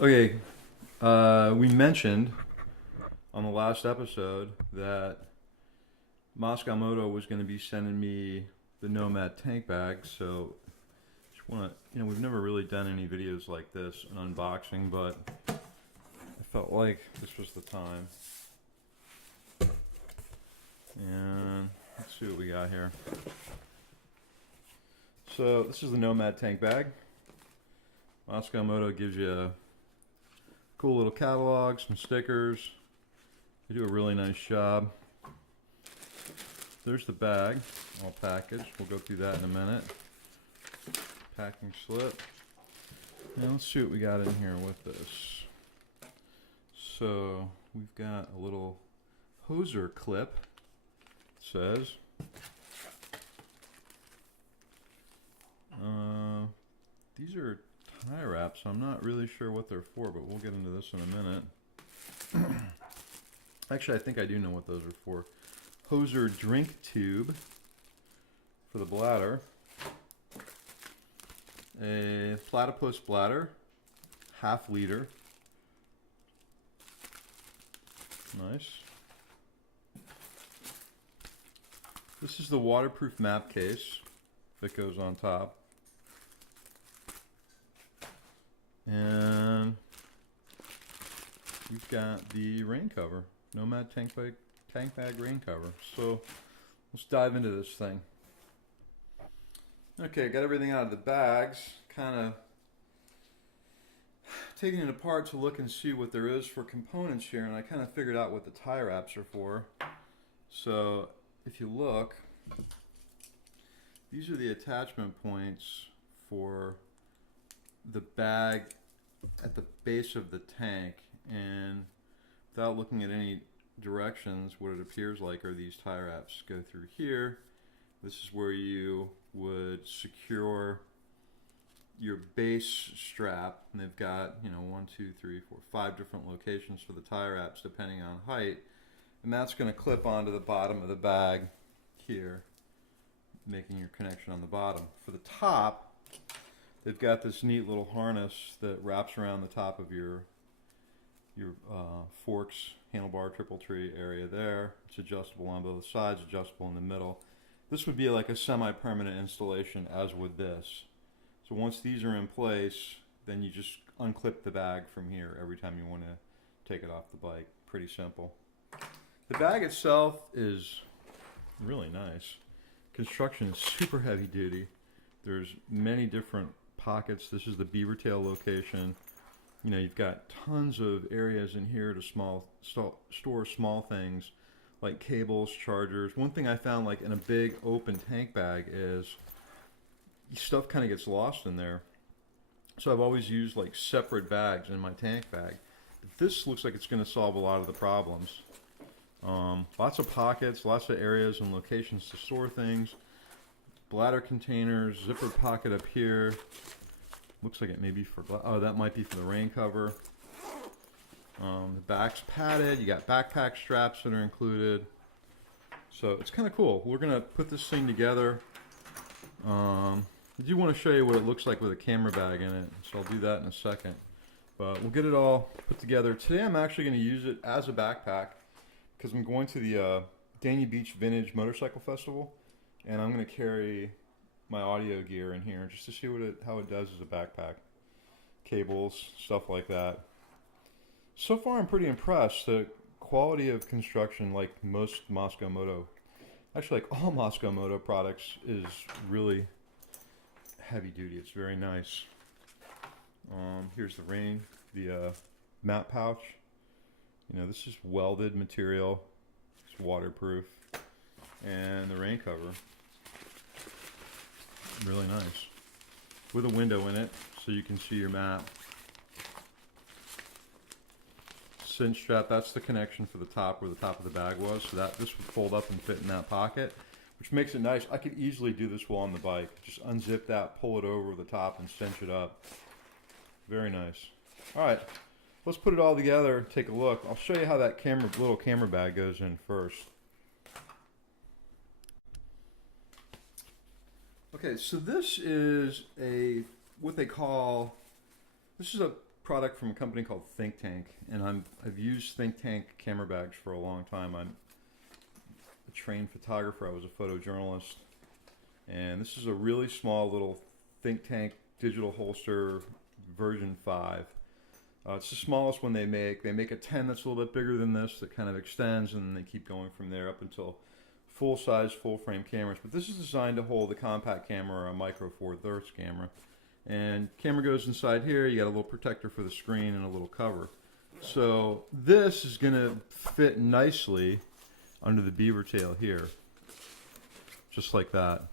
Okay, we mentioned on the last episode that Mosko Moto was going to be sending me the Nomad tank bag, so just want to, we've never really done any videos like this, an unboxing, but I felt like this was the time. And let's see what we got here. So this is the Nomad tank bag. Mosko Moto gives you a cool little catalog, some stickers. They do a really nice job. There's the bag, all packaged. We'll go through that in a minute. Packing slip. Now let's see what we got in here with this. So we've got a little hoser clip, it says. These are tie wraps. I'm not really sure what they're for, but we'll get into this in a minute. Actually, I think I do know what those are for. Hoser drink tube for the bladder. A platypus bladder, ½ liter. Nice. This is the waterproof map case that goes on top. And you've got the rain cover, Nomad tank bag rain cover. So let's dive into this thing. Okay, got everything out of the bags, kind of taking it apart to look and see what there is for components here, and I kind of figured out what the tie wraps are for. So if you look, these are the attachment points for the bag at the base of the tank, and without looking at any directions, what it appears like are these tie wraps go through here. This is where you would secure your base strap, and they've got 1, 2, 3, 4, 5 different locations for the tie wraps depending on height, and that's going to clip onto the bottom of the bag here, making your connection on the bottom. For the top, they've got this neat little harness that wraps around the top of your forks, handlebar, triple tree area there. It's adjustable on both sides, adjustable in the middle. This would be like a semi-permanent installation, as would this. So once these are in place, then you just unclip the bag from here every time you want to take it off the bike. Pretty simple. The bag itself is really nice. Construction is super heavy duty. There's many different pockets. This is the beaver tail location. You've got tons of areas in here to store small things like cables, chargers. One thing I found, like in a big open tank bag, is stuff kind of gets lost in there. So I've always used like separate bags in my tank bag. But this looks like it's going to solve a lot of the problems. Lots of pockets, lots of areas and locations to store things. Bladder containers, zipper pocket up here. Looks like it may be for, that might be for the rain cover. The back's padded. You got backpack straps that are included. So it's kind of cool. We're going to put this thing together. I do want to show you what it looks like with a camera bag in it, so I'll do that in a second. But we'll get it all put together. Today I'm actually going to use it as a backpack because I'm going to the Dania Beach Vintage Motorcycle Festival, and I'm going to carry my audio gear in here just to see how it does as a backpack. Cables, stuff like that. So far I'm pretty impressed. The quality of construction, like most Mosko Moto, actually like all Mosko Moto products, is really heavy duty. It's very nice. Here's the map pouch. This is welded material. It's waterproof. And the rain cover. Really nice. With a window in it so you can see your map. Cinch strap, that's the connection for the top, where the top of the bag was. So this would fold up and fit in that pocket, which makes it nice. I could easily do this while on the bike. Just unzip that, pull it over the top, and cinch it up. Very nice. All right, let's put it all together, take a look. I'll show you how that little camera bag goes in first. Okay, so this is what they call, this is a product from a company called Think Tank, and I've used Think Tank camera bags for a long time. I'm a trained photographer. I was a photojournalist, and this is a really small little Think Tank digital holster version 5. It's the smallest one they make. They make a 10 that's a little bit bigger than this that kind of extends, and they keep going from there up until full-size, full-frame cameras. But this is designed to hold a compact camera or a micro four thirds camera. And camera goes inside here. You got a little protector for the screen and a little cover. So this is going to fit nicely under the beaver tail here, just like that.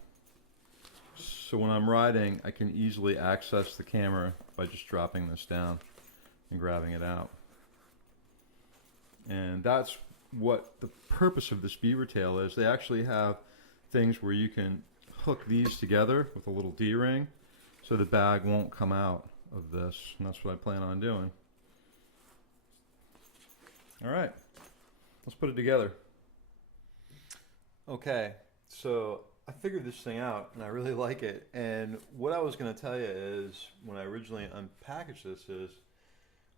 So when I'm riding, I can easily access the camera by just dropping this down and grabbing it out. And that's what the purpose of this beaver tail is. They actually have things where you can hook these together with a little D-ring so the bag won't come out of this, and that's what I plan on doing. All right, let's put it together. Okay, so I figured this thing out and I really like it, and what I was going to tell you is when I originally unpackaged this is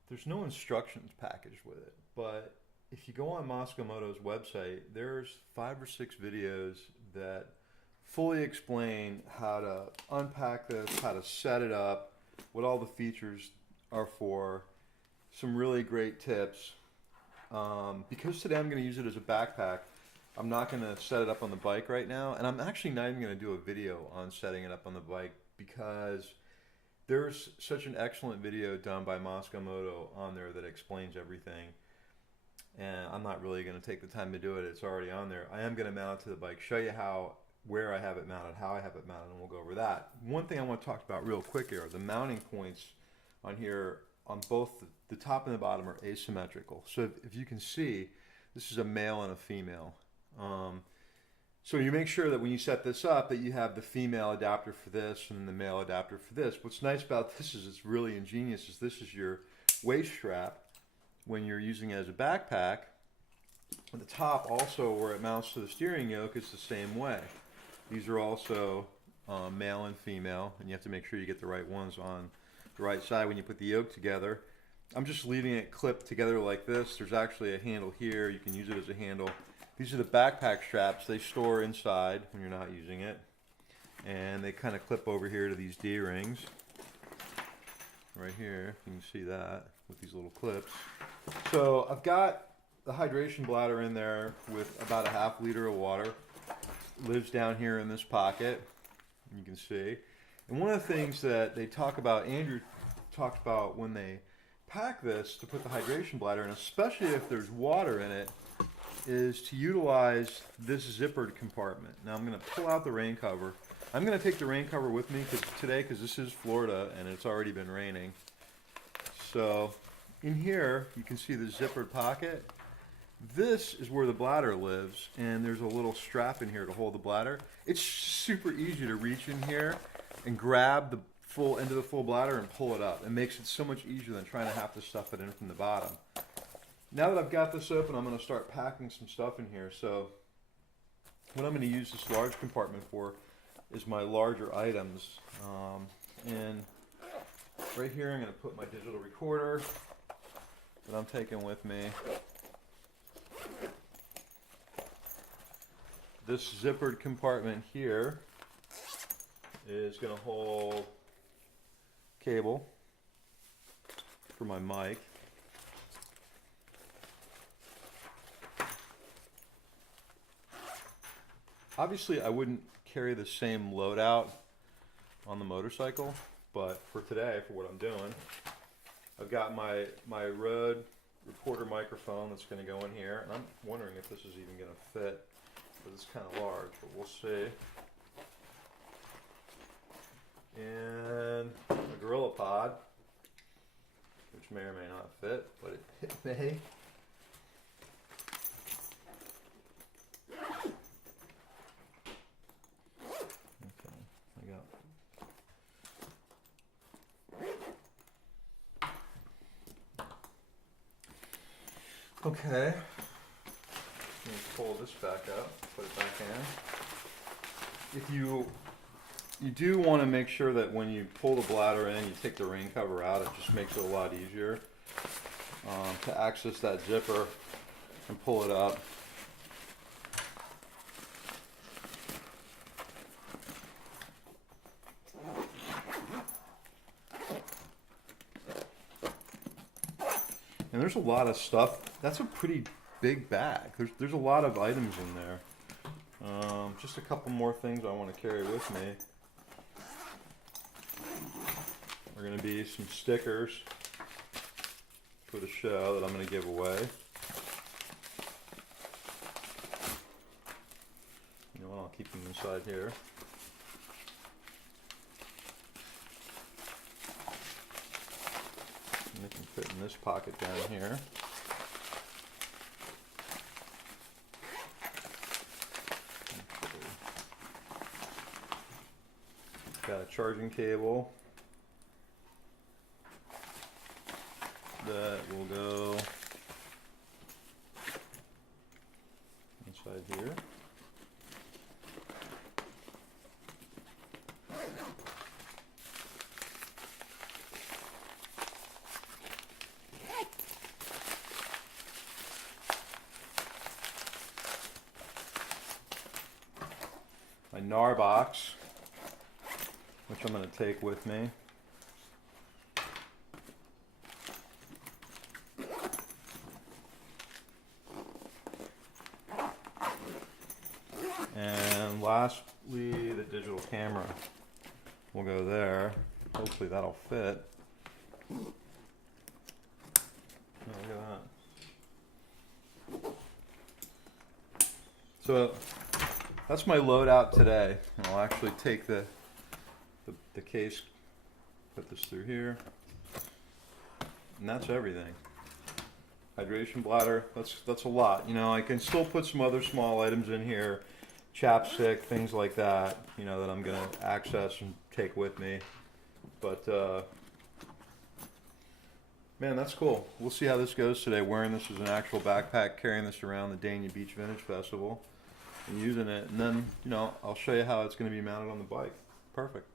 there's no instructions packaged with it, but if you go on Mosko Moto's website, there's 5 or 6 videos that fully explain how to unpack this, how to set it up, what all the features are for, some really great tips. Because today I'm going to use it as a backpack, I'm not going to set it up on the bike right now, and I'm actually not even going to do a video on setting it up on the bike because there's such an excellent video done by Mosko Moto on there that explains everything. And I'm not really going to take the time to do it. It's already on there. I am going to mount it to the bike, show you where I have it mounted, how I have it mounted, and we'll go over that. One thing I want to talk about real quick here, the mounting points on here on both the top and the bottom are asymmetrical. So if you can see, this is a male and a female. So you make sure that when you set this up that you have the female adapter for this and the male adapter for this. What's nice about this is it's really ingenious is this is your waist strap when you're using it as a backpack. At the top also where it mounts to the steering yoke is the same way. These are also male and female, and you have to make sure you get the right ones on the right side when you put the yoke together. I'm just leaving it clipped together like this. There's actually a handle here. You can use it as a handle. These are the backpack straps. They store inside when you're not using it, and they kind of clip over here to these D-rings. Right here, you can see that with these little clips. So I've got the hydration bladder in there with about a ½ liter of water. It lives down here in this pocket, you can see. And one of the things that they talk about, Andrew talked about when they pack this to put the hydration bladder in, especially if there's water in it, is to utilize this zippered compartment. Now I'm going to pull out the rain cover. I'm going to take the rain cover with me today because this is Florida and it's already been raining. So in here you can see the zippered pocket. This is where the bladder lives, and there's a little strap in here to hold the bladder. It's super easy to reach in here and grab the full end of the full bladder and pull it up. It makes it so much easier than trying to have to stuff it in from the bottom. Now that I've got this open, I'm going to start packing some stuff in here. So what I'm going to use this large compartment for is my larger items. And right here I'm going to put my digital recorder that I'm taking with me. This zippered compartment here is going to hold cable for my mic. Obviously I wouldn't carry the same loadout on the motorcycle, but for today, for what I'm doing, I've got my Rode recorder microphone that's going to go in here, and I'm wondering if this is even going to fit, because it's kind of large, but we'll see. And a Gorilla Pod, which may or may not fit, but it may. Okay, let me pull this back up, put it back in. If you You do want to make sure that when you pull the bladder in, you take the rain cover out. It just makes it a lot easier to access that zipper and pull it up. And there's a lot of stuff. That's a pretty big bag. There's a lot of items in there. Just a couple more things I want to carry with me. Are going to be some stickers for the show that I'm going to give away. You know what? I'll keep them inside here. And they can fit in this pocket down here. Got a charging cable that will go inside here. My NAR box, which I'm going to take with me. And lastly, the digital camera will go there. Hopefully that'll fit. Oh, look at that. So that's my loadout today. And I'll actually take the case, put this through here, and that's everything. Hydration bladder, that's a lot. You know, I can still put some other small items in here, chapstick, things like that, you know, that I'm gonna access and take with me. But man, that's cool. We'll see how this goes today, wearing this as an actual backpack, carrying this around the Dania Beach Vintage Festival and using it, and then, you know, I'll show you how it's going to be mounted on the bike. Perfect.